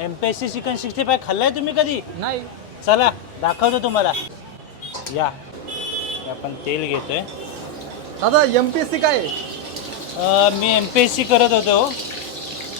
M P S C chicken sixty five खाल्लाय तुम्ही कधी? नाही. चला दाखवतो तुम्हाला. या. आपण तेल घेतोय. दादा एम पी एस सी काय आहे? अ, मी एम पी एस सी करत होतो.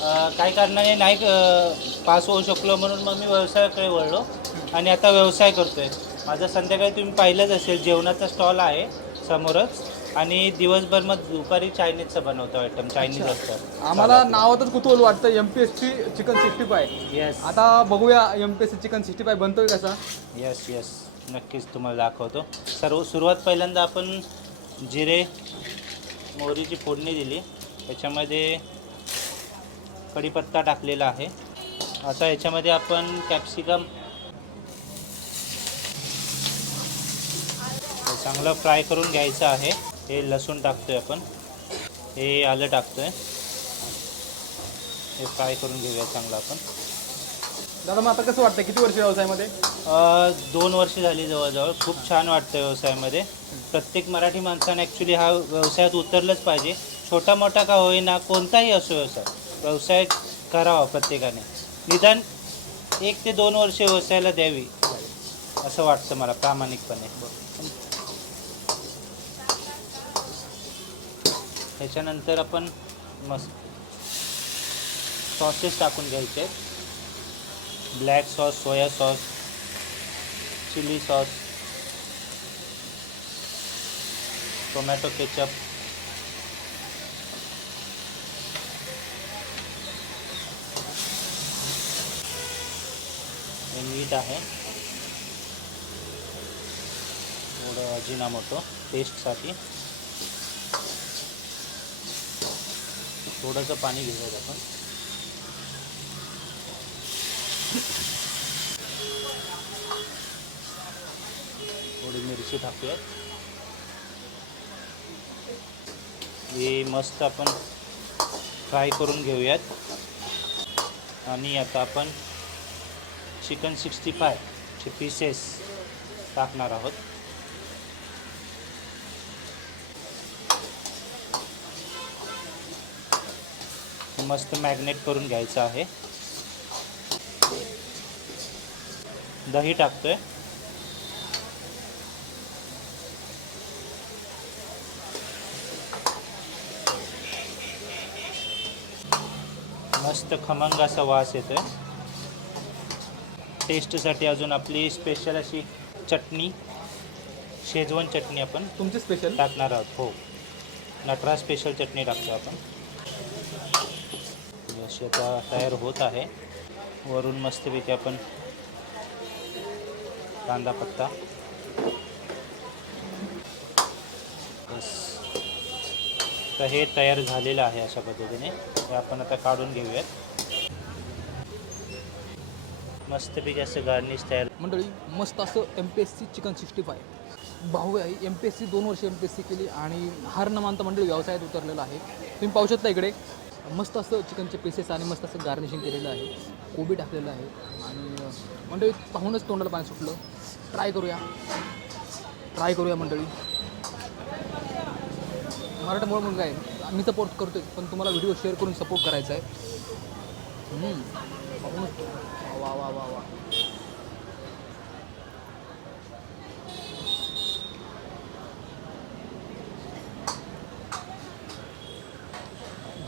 अ, काही कारणाने नाही अ, पास होऊ शकलो म्हणून मग मी व्यवसायाकडे वळलो. आणि आता व्यवसाय करतोय. माझं संध्याकाळी तुम्ही पाहिलंच असेल जेवणाचा स्टॉल आहे समोरच. आणि दिवसभर मग दुपारी चायनीजचं बनवतो आयटम चायनीज असतं. आम्हाला नावातच कुतूहल वाटतं M P S C chicken sixty five yes आता बघूया M P S C chicken sixty five बनतोय कसा. येस येस नक्कीच तुम्हाला दाखवतो. सर्व सुरुवात पहिल्यांदा आपण जिरे मोहरीची फोडणी दिली. त्याच्यामध्ये कढीपत्ता टाकलेला आहे. आता याच्यामध्ये आपण कॅप्सिकम चांगलं फ्राय करून घ्यायचं आहे. हे लसूण टाकतोय आपण. हे आलं टाकतोय. हे फ्राय करून घेऊया चांगलं आपण. दादा मग आता कसं वाटतं किती वर्ष व्यवसायामध्ये? दोन वर्ष झाली जवळजवळ. खूप छान वाटतं व्यवसायामध्ये. प्रत्येक मराठी माणसाने ॲक्च्युली हा व्यवसायात उतरलंच पाहिजे. छोटा मोठा का होईना कोणताही असो व्यवसाय व्यवसाय करावा प्रत्येकाने. निदान एक ते दोन वर्ष व्यवसायाला द्यावी असं वाटतं मला प्रामाणिकपणे. त्याच्यानंतर आपण मस सॉसेस टाकून घ्यायचे. Black sauce soya sauce chilli sauce tomato ketchup हे मीठ आहे. थोडं अजिनामोटो टेस्टसाठी थोडंसं पाणी घेऊयात आपण. थोडी मिरची टाकूयात. हे मस्त आपण फ्राय करून घेऊयात. आणि आता आपण चिकन सिक्स्टी फायचे पीसेस टाकणार आहोत. मस्त मॅग्नेट करून घ्यायचं आहे. दही टाकतोय. मस्त खमंग असा वास येतोय. टेस्टसाठी अजून आपली स्पेशल अशी चटणी शेजवान चटणी आपण तुमची स्पेशल टाकणार आहोत. हो. नटरा स्पेशल चटणी टाकतो आपण. अशी आता तयार होत आहे. वरून मस्तपैकी आपण कांदा पत्ता. बस. तर हे तयार झालेलं आहे अशा पद्धतीने. हे आपण आता काढून घेऊयात. मस्तपैकी असं गार्निश तयार मंडळी मस्त असं M P S C chicken sixty five भाऊ आहे एम पी एस सी दोन वर्ष एम पी एस सी केली आणि हार न मानता मंडळी व्यवसायात उतरलेला आहे. तुम्ही पाहू शकता इकडे मस्त असं चिकनचे पीसेस आणि मस्त असं गार्निशिंग केलेलं आहे. कोबी टाकलेलं आहे. आणि मंडळी पाहूनच तोंडाला पाणी सुटलं. ट्राय करूया. ट्राय करूया मंडळी. मराठामुळे मुलगा आहे. मी सपोर्ट करतोय पण तुम्हाला व्हिडिओ शेअर करून सपोर्ट करायचा आहे. पाहूनच वा वा वा वा.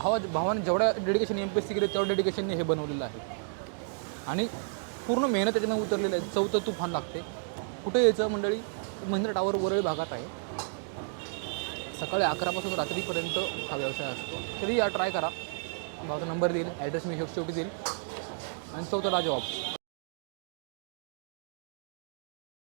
भावा भावाने जेवढ्या dedication M P S C केली तेवढ्या डेडिकेशनने हे बनवलेलं आहे. आणि पूर्ण मेहनत त्याच्यामध्ये उतरलेलं आहे. चौथं तुफान लागते. कुठे यायचं मंडळी? महिंद्रा टावर वरळी भागात आहे. सकाळी अकरापासून रात्रीपर्यंत हा व्यवसाय असतो. तरी या ट्राय करा. भावाचा नंबर देईल ॲड्रेस मी शेवटी देईल. आणि चौथाला जॉब